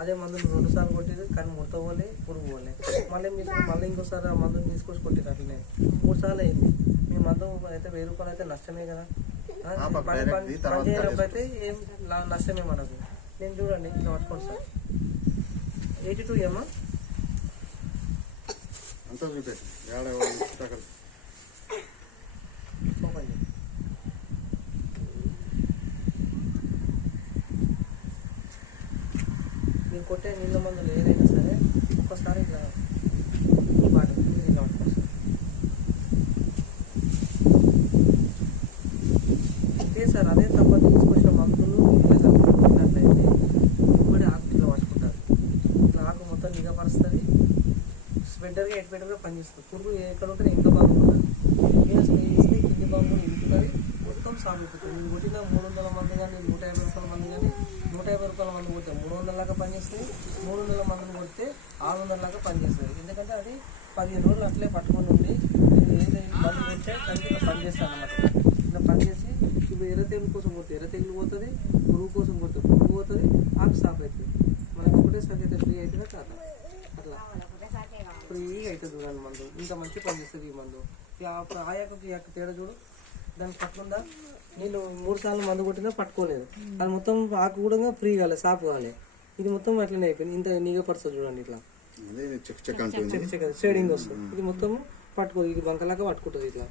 అదే మందులు 2 సార్లు కొట్టిరు కానీ ముడత పోలే పురుగు పోలే. మళ్ళీ మీరు మళ్ళీ ఇంకోసారి ఆ మందుని తీసుకొచ్చి కొట్టిరు అట్లనే 3 సార్లు అయింది. మీ మందు అయితే 1000 రూపాయలు అయితే నష్టమే కదా. పనిచేయనప్పుడు అయితే ఏం నష్టమే మనకు. నేను చూడండి ఇట్లా పట్టుకోండి సార్ 82 ఏమా అంతా చూపేసి మీరు కొట్టే నీళ్ళ మందులు ఏదైనా సరే ఒక్కసారి ఇట్లా ఈ మాట ఇట్లా పట్టుకోండి సార్. అంతే సార్. అదే తప్ప తీసుకొచ్చిన మందులు ఇట్లా కలుపుకున్నట్లయితే ఇప్పుడు ఆకు ఇట్లా పట్టుకుంటారు. ఇట్లా ఆకు మొత్తం నిఘపరుస్తుంది. స్ప్రెడర్గా ఎట్పెడర్గా పనిచేస్తుంది. పురుగు ఎక్కడ ఉంటే ఇంకా భాగం ఉంటుంది. ఇలా స్ప్రే చేస్తే కింది భాగం కూడా ఇంకుతుంది. మొత్తం సాగుతుంది. నేను కొట్టిన 300 మంది కానీ 150 రూపాయల మంది కానీ 150 రూపాయల మంది కొడితే 300 లాగా పనిచేస్తుంది. 300 మందిని కొడితే 600 లాగా పనిచేస్తుంది. ఎందుకంటే అది 15 రోజులు అట్లే పట్టుకొని ఉండి నేను ఏదైనా మందు కొట్టే దానికి ఇట్లా పనిచేస్తాను అన్నమాట. ఇట్లా పనిచేసి ఇప్పుడు ఎర్రతెగులు కోసం కొడితే ఎర్రతెగులు పోతుంది, పురుగు కోసం కొడితే పురుగు పోతుంది, ఆకు సాఫ్ అవుతుంది. మనకు ఒకటేసారి అయితే ఫ్రీ అవుతుందా కాదు అట్లా ఫ్రీగా అవుతుంది చూడండి మందు. ఇంకా మంచి పనిచేస్తుంది ఈ మందు. అప్పుడు ఆయాకు తేడా చూడు. దానికి పట్టుకుందా నేను 3 సార్లు మందు కొట్టినా పట్టుకోలేదు. అది మొత్తం ఆకు కూడా ఫ్రీ కాలేదు, సాఫ్ కావాలి. ఇది మొత్తం అట్లనే అయిపోయింది. ఇంత నీగా పడుతుంది చూడండి. ఇట్లా చెక్ షేడింగ్ వస్తుంది. ఇది మొత్తం పట్టుకోదు. ఇది బంకలాగా పట్టుకుంటుంది. ఇట్లా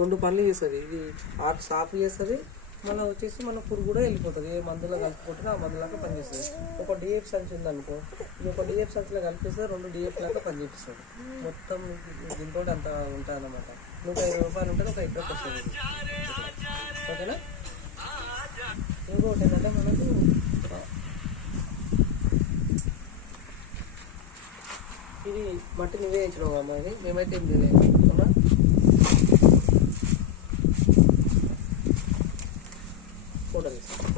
2 పనులు చేస్తుంది. ఇది ఆకు సాఫ్ చేస్తుంది, మళ్ళీ వచ్చేసి మన పురుగు కూడా వెళ్ళిపోతుంది. ఏ మందులో కలుపుకుంటున్నా ఆ మందులాగా పనిచేస్తుంది. ఒక డిఎఫ్ సంచి ఉందనుకో, ఇది ఒక డిఎఫ్ సంచిలో కలిపిస్తే 2 డిఎఫ్ లాగా పనిచేపిస్తుంది. మొత్తం దీంతో అంత ఉంటుంది అన్నమాట. 150 రూపాయలు ఉంటుంది, ఒక ఎకరకు వస్తుంది. ఓకేనా. ఇంకొకటి ఏంటంటే మనకు ఇది మట్టి నువ్వే ఇచ్చినావు అమ్మ. ఇది మేమైతే ఏం చేయలేదు. అవునా. ఫోటో తీస్తాను.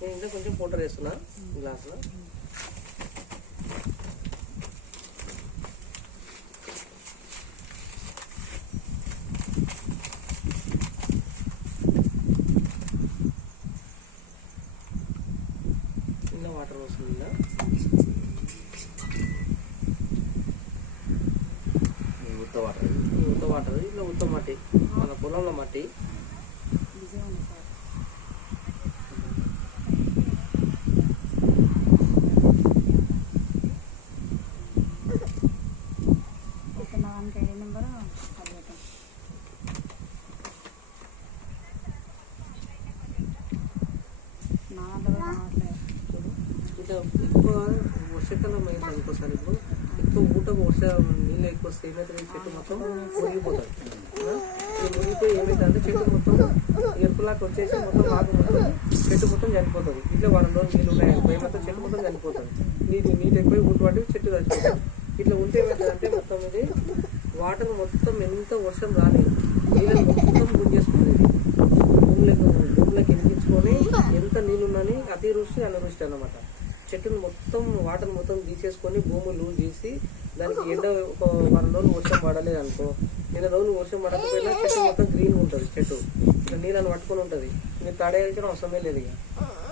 నేను ఇంకా కొంచెం ఫోటో వేస్తున్నా గ్లాస్లో. చిన్న వాటర్ వస్తుంది. ఉత్త వాటర్ ఇట్లా ఉత్త మట్టి, మన పొలంలో మట్టి. ఇట్లా ఎక్కువ వర్షాకాలం అయింది అనుకోసారి. ఇప్పుడు ఎక్కువ నీళ్ళు ఎక్కువ వస్తే ఏమైతే చెట్టు మొత్తం మురిగిపోతుంది. మురిగిపోయి ఏమైతుందంటే చెట్టు మొత్తం ఎరుపులాగా వచ్చేసి మొత్తం ఆకు మొత్తం చెట్టు మొత్తం చనిపోతుంది. ఇట్లా 1 రోజు నీళ్ళు ఉన్నాయనుకో మొత్తం చెట్టు మొత్తం చనిపోతుంది. నీటి ఎక్కువ ఊటి పట్టి చెట్టు చచ్చిపోతుంది. ఇట్లా ఉంటే ఏమవుతుందంటే మొత్తం ఇది వాటర్ మొత్తం ఎంత వర్షం రాలేదు నీళ్ళని మొత్తం గుంజేసుకుంది. భూములకి ఎదిగించుకొని ఎంత నీళ్ళున్నాని అతివృష్టి అనావృష్టి అన్నమాట. చెట్టును మొత్తం వాటర్ మొత్తం తీసేసుకొని భూములు లూజ్ చేసి దానికి ఎండ ఒక 1 రోజులు వర్షం పడలేదు అనుకో, 2 రోజులు వర్షం పడకపోయినా చెట్టు మొత్తం గ్రీన్ ఉంటుంది. చెట్టు ఇట్లా నీళ్ళని పట్టుకొని ఉంటుంది. మీరు తడేయాల్సిన అవసరమే లేదు. ఇక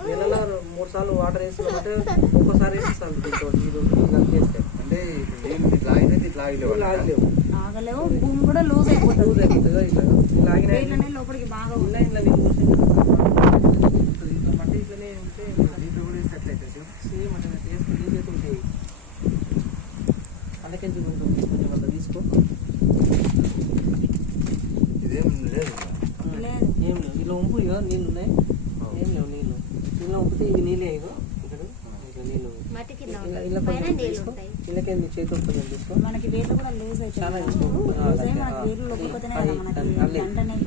నెలలో 3 సార్లు వాటర్ వేస్తున్నామంటే ఒక్కసారి వేసేస్తాను దీంతో. ఇది కలిపేస్తే అంటే లాగలేవు, భూమి కూడా లూజ్ అయిపోతుంది. ఇట్లా లాగిన లోపలికి బాగా ఇట్లా మట్టి ఇట్లనే ఉంటే దీంట్లో కూడా వేసినట్లయితే సేమ్ అంటే టేస్ట్ ఈజీగా ఉంటాయి. అందుకే ఉంటుంది. కొంచెం అంత తీసుకో. ఇదేం లేదు, ఏం లేవు. ఇలా ఉంపు ఇక నీళ్ళు ఉన్నాయి. ఏం లేవు నీళ్ళు. ఇలా ఉంపితే ఇవి నీళ్ళే. ఇగో ఇక్కడ నీళ్ళు ఇళ్ళకే నీ చేతి ఉంటుంది తీసుకో. మనకి వేర్లు కూడా లూజ్ అయితే చాలా తీసుకో.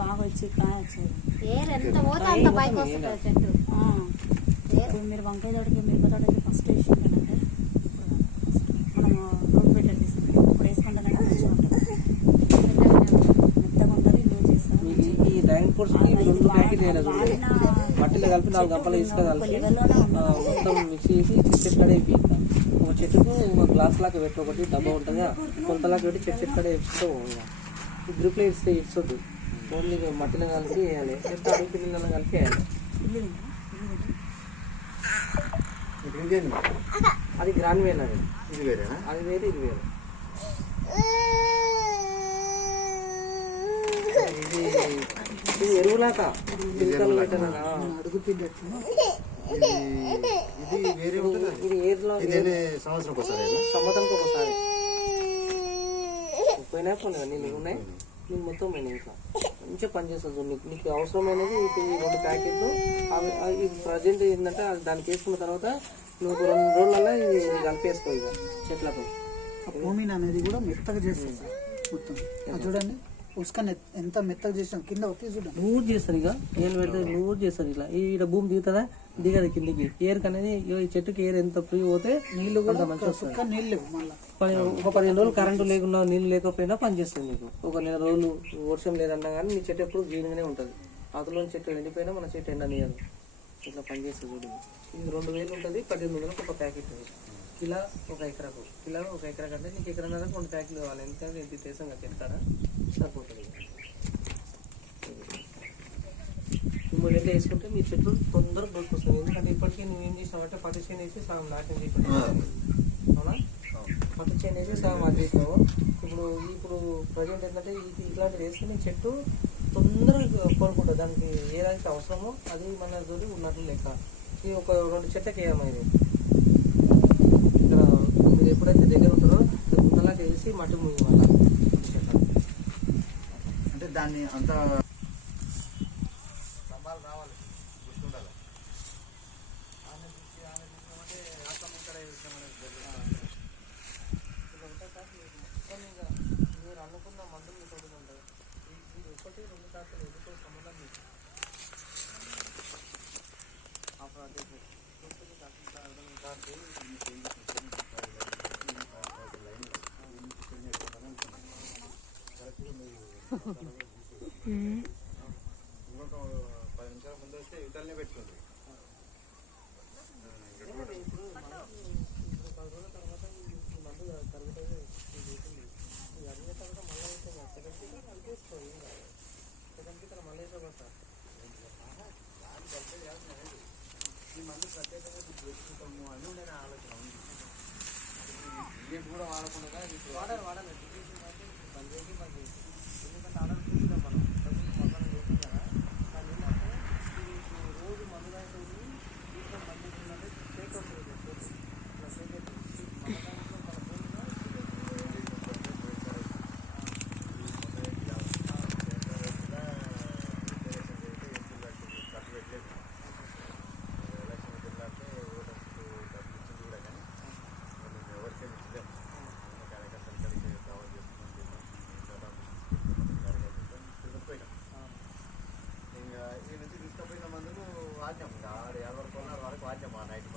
బాగా వచ్చి కాయ వచ్చేది. మీరు వంకాయ తోటకి మిరప తోటకి ఫస్ట్ వేసుకుంటానంటే మనం రోడ్ బెటర్ తీసుకుంటాం. ఇప్పుడు వేసుకుంటానంటే మంచిగా ఉంటుంది, మెత్తగా ఉంటుంది, లూజ్ చేస్తాం. ఈ డ్రాగన్ ఫ్రూట్స్ మట్టిలో కలిపి 4 గంపలు ఇసుక కలిపి మొత్తం మిక్స్ చేసి చెట్టు కడ వేపి ఒక చెట్టుకు ఒక గ్లాస్ లాగా పెట్టి ఒకటి డబ్బా ఉంటుందా కొంతలాగా పెట్టి చెట్టు కడ వేపిస్తూ గ్రూప్లో ఇస్తే ఇచ్చొద్దు. ఓన్లీ మట్టిలో కలిపి వేయాలి, లేకపోతే అడుగు పిల్లలలో కలిపి వేయాలి. ఇల్లు తింటారా? ఇల్లు తింటారా? ఇది ఇంకేంది అది గ్రాండ్ వేల్ అది, ఇది వేరేనా? అది వేరు ఇది వేరు. ఇది ఇది ఎరువులాక పిల్లలు పెట్టాను. అడుగుతున్నట్లు ఇది ఇది వేరే ఉంటుంది అది. ఇది ఏర్లో ఇది ఎన్ని సంవత్సరంకి ఒకసారి వేయాలా? సంవత్సరానికి ఒకసారి పోయినా పోయినా నీళ్ళు ఉన్నాయి, నీళ్ళు మొత్తం పోయినాయి. ఇంకా మంచిగా పనిచేస్తుంది చూడు. నీకు అవసరమైనది ఈ 2 ప్యాకెట్లు. అవి ప్రజెంట్ ఏంటంటే దానికి వేసుకున్న తర్వాత నువ్వు 2 రోజులలో ఇది కలిపేసుకో ఇక చెట్లకు. ఆ భూమిని అనేది కూడా మెత్తగా చేస్తుంది సార్ మొత్తం. అది చూడండి ఉసుకని ఎంత మెత్తగా చేసినాం, కింద ఒత్తి చూడండి. లూజ్ చేస్తారు, ఇక ఏళ్ళు పెడితే లూజ్ చేస్తారు. ఇట్లా ఈడ భూమి దిగుతుందా, దిగదు కిందికి. ఏరుకు అనేది ఈ చెట్టుకి ఏరు ఎంత ఫ్రీ పోతే నీళ్లు కూడా మంచిగా సుక్క నీళ్ళు లేవు మళ్ళీ. ఒక 15 రోజులు కరెంటు లేకుండా నీళ్ళు లేకపోయినా పనిచేస్తుంది మీకు. ఒక 1 నెల రోజులు వర్షం లేదన్నా కానీ మీ చెట్టు ఎప్పుడు గ్రీన్గానే ఉంటుంది. అవతల చెట్టు ఎండిపోయినా మన చెట్టు ఎండనియదు. ఇట్లా పనిచేస్తుంది చూడండి. ఇది 2000 ఉంటుంది, 1800 ఒక ప్యాకెట్. ఇలా 1 ఎకరాకు, ఇలా 1 ఎకరా కంటే నీకు ఎకరన్నర 2 ప్యాకెట్లు కావాలి. ఎందుకంటే ఇంటి దేశం చెప్తారా సరిపోతుంది. 3 నెలలు వేసుకుంటే మీ చెట్లు తొందరగా దొరికొస్తుంది. ఎందుకంటే ఇప్పటికీ నువ్వు ఏం చేసినావంటే పత్తి చేను వేసి సగం నాశనం చేసినావు. అవునా? పత్తి చేను వేసి సగం అది చేసినావు. ఇప్పుడు ప్రజెంట్ ఏంటంటే ఇట్లాంటివి వేస్తే నీ చెట్టు తొందరగా కోరుకుంటుంది. దానికి ఏదైతే అవసరమో అది మన తోటి ఉన్నట్లు లెక్క. ఇది ఒక 2 చెట్లకి వేయమ్మా. ఇది ఇక్కడ మీరు ఎప్పుడైతే దగ్గర ఉంటారో ముందలా వేసి మట్టి ముగి మళ్ళా అంటే దాన్ని అంతా స్తంభాలు రావాలి, గుర్తుండాలి. మీరు అనుకున్న మందులు మీ తోటి ఉంటాయి. ఇది 1 2 శాతం ఎదుర్కొనే సంబంధం మీకు ఇంకొక 10 నిమిషాల ముందు వస్తే ఇవతలనే పెట్టుకుంది. ఇప్పుడు 10 రోజుల తర్వాత ఈ మందు తరుగుతుంది. ఇది అడిగిన తర్వాత మళ్ళీ అయితే సెకండ్ కలిపేసుకోవాలి. సెకండ్ మళ్ళీ వేసుకోవచ్చు. ఈ మందు ప్రత్యేకంగా పెట్టుకుంటాము అని నేను ఆలోచన ఉంది. ఇవి కూడా వాడకుండా వాడాలి బంద్ చేసి ఎందుకంటే ఆర్డర్ చూసినాం మనం పక్కన చేసాం కదా. దాని ఏంటంటే ఇది రోజు మందు రాయడం దీంట్లో మందు ఏంటంటే షేక్ అవుతుంది. ఇట్లా షేక్ అవుతుంది. మన దాంట్లో మన భూమిలో తీసుకుపోయిన మందులు వాద్యం 50 వరకు వరకు వాద్యం. ఆ నైట్